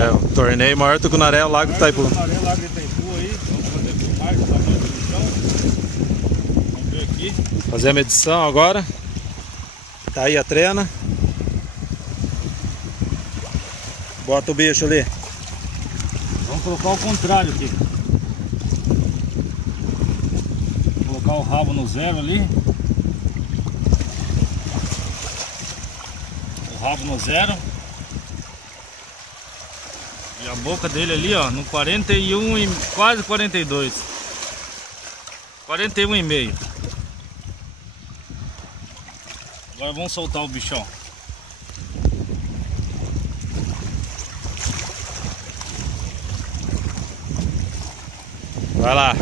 É, o torneio maior Tucunaré, Lago do Itaipu. Tucunaré, Lago do Itaipu aí. Vamos fazer filmagem, tamanho do bichão. Vamos ver aqui. Fazer a medição agora. Tá aí a trena. Bota o bicho ali. Vamos colocar o contrário aqui. Vou colocar o rabo no zero ali. O rabo no zero. E a boca dele ali, ó, no 41 e quase 42. 41,5. Agora vamos soltar o bichão. Vai lá.